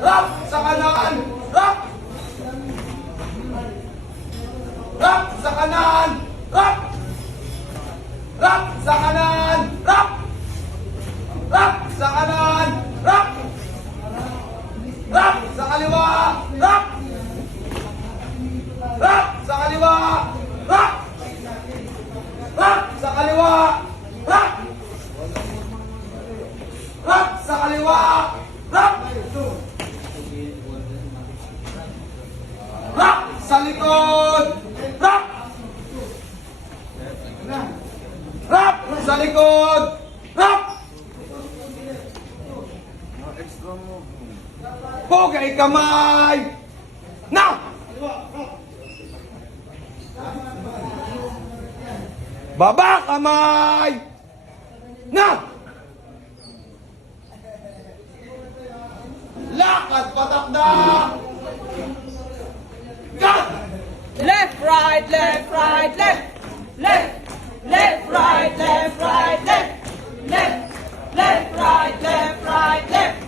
Rap sa kanan. Rap. Rap sa kanan. Rap. Rap sa kanan. Rap. Rap sa kanan. Rap. Rap sa kaliwa. Rap. Rap sa kaliwa. Rap. Rap sa kaliwa. Rap. Rap sa kaliwa. Rap. Rap sa likod. Rap. Rap sa likod. Rap. Pugay kamay. Na. Baba kamay. Na. Lakad patakda. Gun. Left, right, left, right, left, left, left, right, left, right, left, left, left, right, left, right, left.